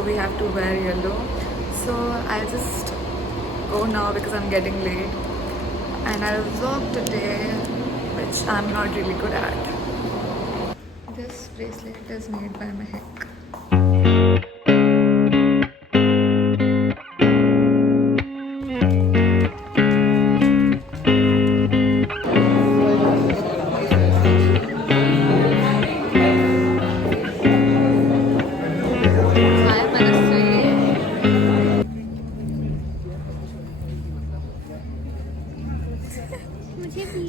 so we have to wear yellow. So I'll just go now because I'm getting late, and I'll vlog today, which I'm not really good at. This bracelet is made by Mehak.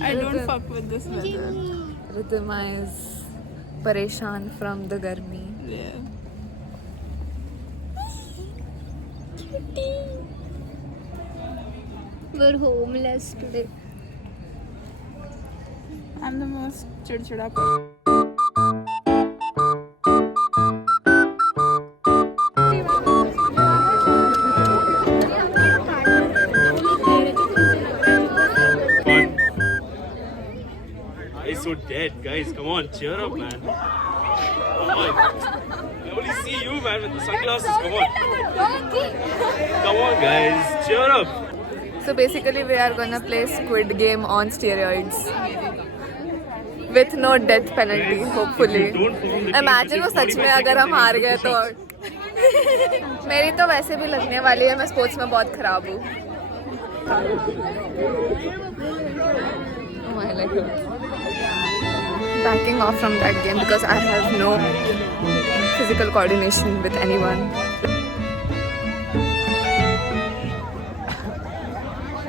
I don't fuck with this weather. Ridhima is pareshan from the garmi. Yeah. We're homeless today. I'm the most chidchida person. It's so dead, guys. Come on, cheer up, man. Come on. I only see you, man, with the sunglasses. Come on. Come on, guys. Cheer up. So basically we are gonna play Squid Game on steroids. With no death penalty, hopefully. Imagine वो सच में अगर हम हार गए तो मेरी तो वैसे भी लगने वाली है, मैं स्पोर्ट्स में बहुत खराब हूँ. Oh my God. Backing off from that game because I have no physical coordination with anyone.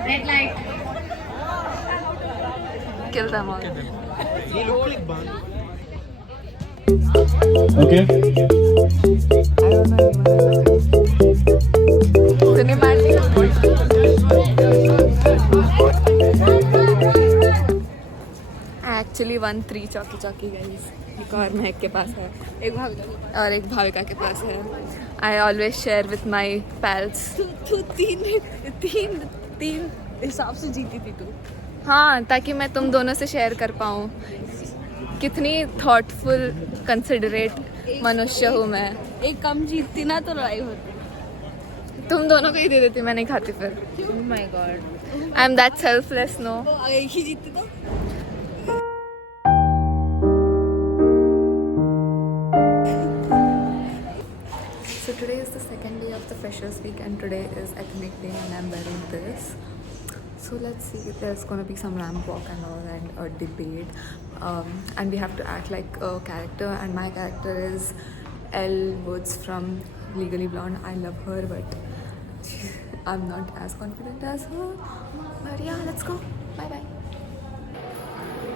Red light. Kill them all. He look like Ban. Okay. I don't know anyone. तूने मार लिया? I actually won 3 चौकी guys. एक और महक के पास है, एक भाविका के पास और एक भाविका के पास है. I always share with my pals. तू तीन हिसाब से जीती थी तू. हाँ, ताकि मैं तुम दोनों से शेयर कर पाऊँ. कितनी thoughtful, considerate मनुष्य हूँ मैं. एक कम जीतती ना तो लड़ाई होती. तुम दोनों को ही दे देती, मैं नहीं खाती फिर. Oh my God. I am that selfless, no? एक ही जीतती तो. So today is the second day of the Freshers Week and today is Ethnic Day and I'm wearing this. So let's see if there's going to be some ramp walk and all and a debate. And we have to act like a character and my character is Elle Woods from Legally Blonde. I love her but I'm not as confident as her. But yeah, let's go. Bye bye.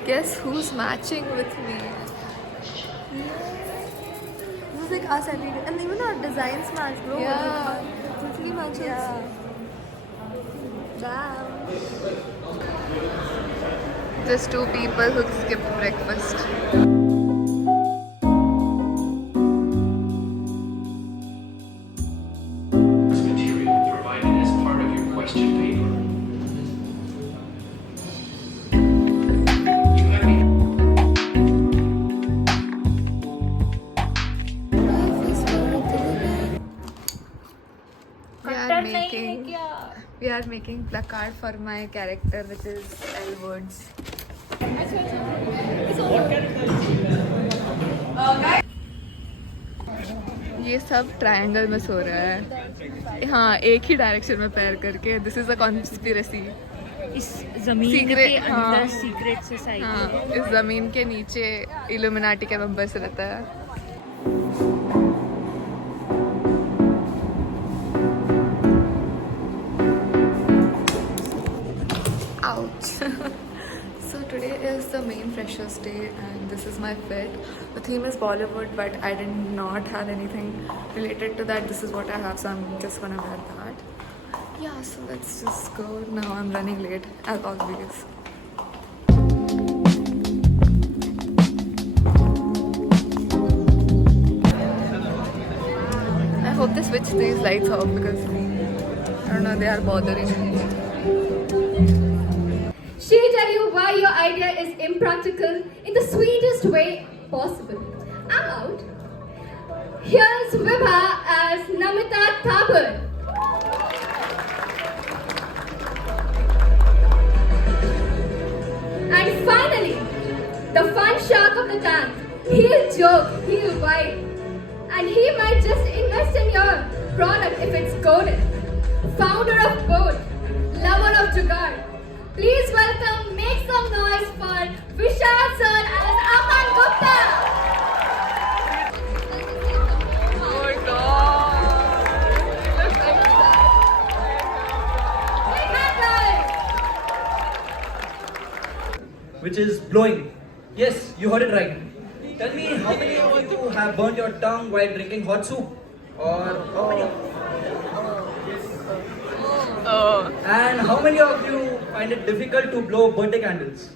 Guess who's matching with me? It was like us every day. And even our designs match, bro. Yeah. Totally matches. Yeah. Damn. Just 2 people who skip breakfast. Material provided as part of your question paper. You have We are making placard for my character which is Elle Woods. ये सब triangle में सो रहा है. हाँ, एक ही direction में पैर करके. This is a conspiracy. इस जमीन के अंदर सीक्रेट सोसाइटी. हाँ, इस जमीन के नीचे इल्यूमिनाटी के मेंबर्स रहता है. Ouch. So today is the main Freshers Day and this is my fit. The theme is Bollywood but I did not have anything related to that. This is what I have, so I'm just gonna wear that. Yeah, so let's just go. Now I'm running late as always. I hope they switch these lights off because I don't know, they are bothering me. She'll tell you why your idea is impractical in the sweetest way possible. I'm out. Here's Vibha as Namita Thakur. And finally, the fun shark of the tank. He'll joke, he'll bite, and he might just invest in your product if it's coded. Founder of Boat, lover of Jugaad. Please welcome, make some noise for Vishal sir as Aman Gupta. Oh my god. Big hand, guys. Which is blowing. Yes, you heard it right. Tell me, how many of you have burnt your tongue while drinking hot soup? Or how many? And how many of you find it difficult to blow birthday candles?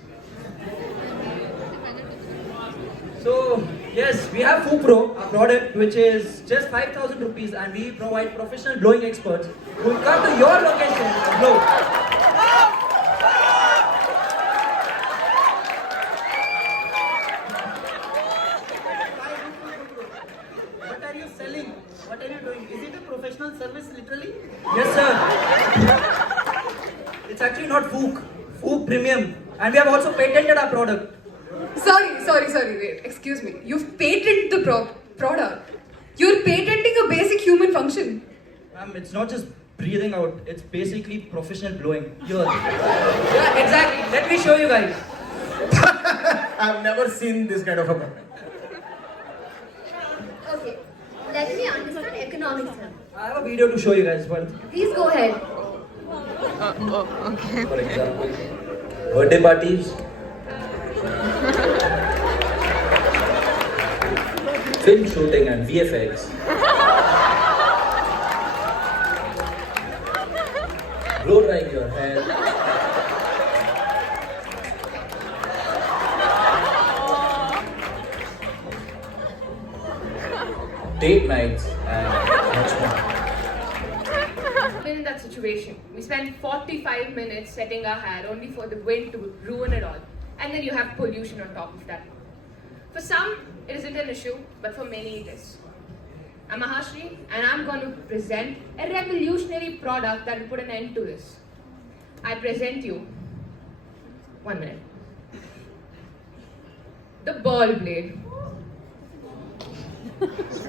So, yes, we have FooPro, a product which is just 5,000 rupees, and we provide professional blowing experts who will come to your location and blow. What are you selling? What are you doing? Is it a professional service literally? Yes, sir. It's actually not Fook. Fook Premium. And we have also patented our product. Sorry, wait, excuse me. You've patented the product. You're patenting a basic human function. Ma'am, it's not just breathing out, it's basically professional blowing. Here. Yeah, exactly. Let me show you guys. I've never seen this kind of a product. Okay, let me understand economics now. I have a video to show you guys, but Please go ahead. for example, birthday parties, film shooting and VFX, blow drying your hair, date nights, and much more. Been in that situation. We spent 45 minutes setting our hair only for the wind to ruin it all. And then you have pollution on top of that. For some, it isn't an issue, but for many it is. I'm Mahashri, and I'm going to present a revolutionary product that will put an end to this. I present you, 1 minute, the ball blade.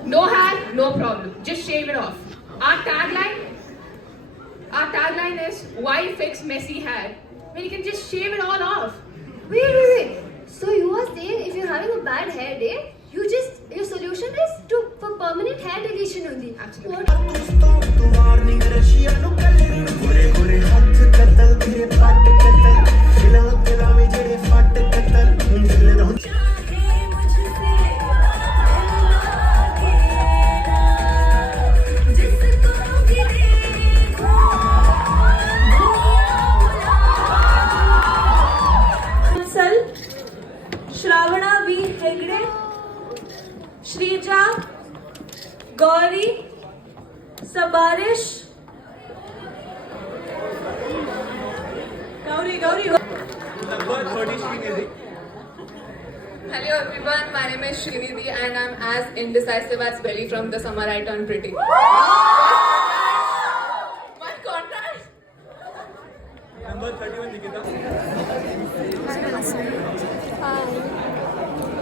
No hair, no problem. Just shave it off. Our tagline is, why fix messy hair when you can just shave it all off? Wait. So you are saying if you're having a bad hair day, your solution is for permanent hair deletion only. Absolutely. Shravana B Hegde, Sreeja, Gauri, Sabarish, Gauri. Hello everyone, my name is Srinidhi and I'm as indecisive as Belly from The Summer I Turned Pretty. My contract? Number 31, Nikita.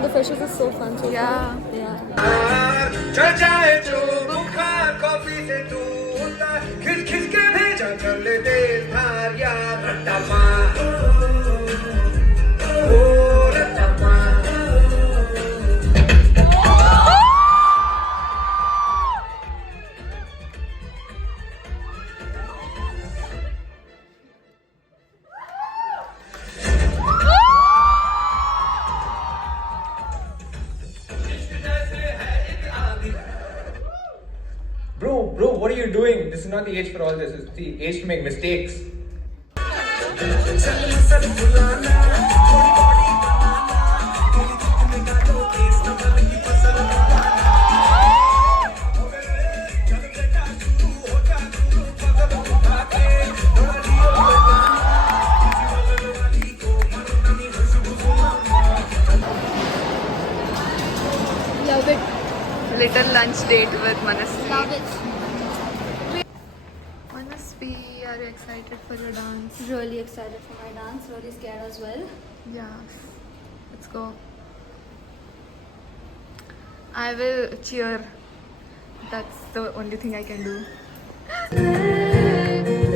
The fishes is so fun. So yeah. चल जाए जो बुखार coffee से दूर खिस खिस के भेजा कर ले दे धार यार रट्टा Bro, what are you doing? This is not the age for all this. It's the age to make mistakes. Love it. Little lunch date with Manasvi. Love it. Manasvi, are you excited for your dance? Really excited for my dance. Really scared as well. Yeah. Let's go. I will cheer. That's the only thing I can do.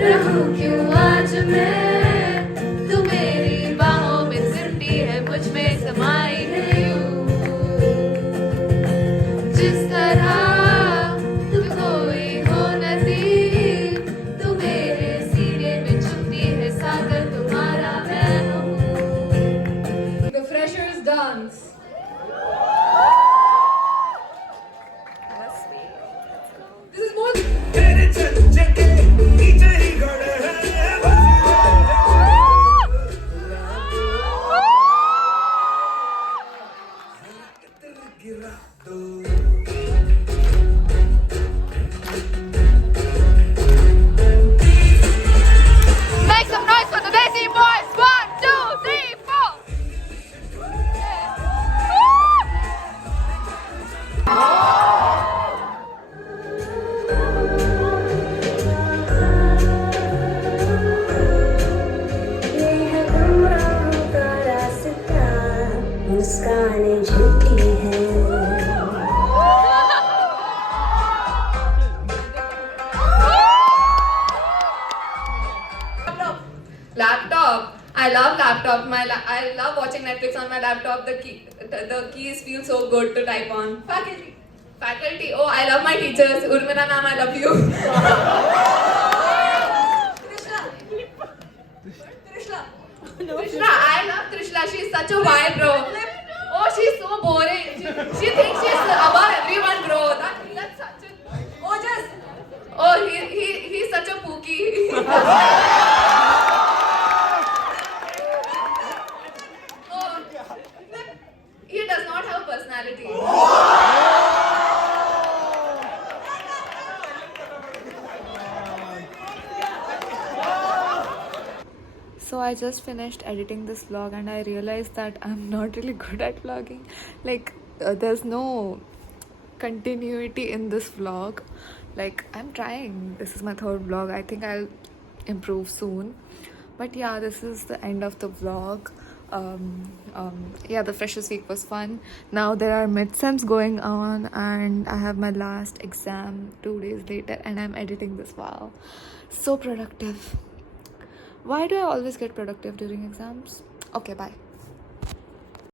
रहूं क्यों आज मैं, तू मेरी बाहों में सिमटी है, मुझ में समाई है यूं। जिस तरह तू कोई हो नसीब, तू मेरे सीने में चुपती है, सागर तुम्हारा मैं हूँ। The freshers dance. This is more. तेरे चंचे के नीचे ही गड़े हैं गिरा दो Make some noise for the Desi boys. 1, 2, 3, 4. मुस्कानें झूठी हैं। Laptop. I love laptop. I love watching Netflix on my laptop. The keys feel so good to type on. Faculty. Oh, I love my teachers. Urmila ma'am, I love you. Trishna, I love Trishna. She's such a vibe, bro. Oh, she's so boring. She thinks she's above everyone, bro. That's such a. Oh, just. Oh, he's such a pookie. Oh, he does not have a personality. So I just finished editing this vlog and I realized that I'm not really good at vlogging. Like there's no continuity in this vlog. Like I'm trying. This is my third vlog. I think I'll improve soon. But yeah, this is the end of the vlog. Yeah, the freshers week was fun. Now there are midsems going on and I have my last exam 2 days later and I'm editing this. Wow, so productive. Why do I always get productive during exams? Okay, bye.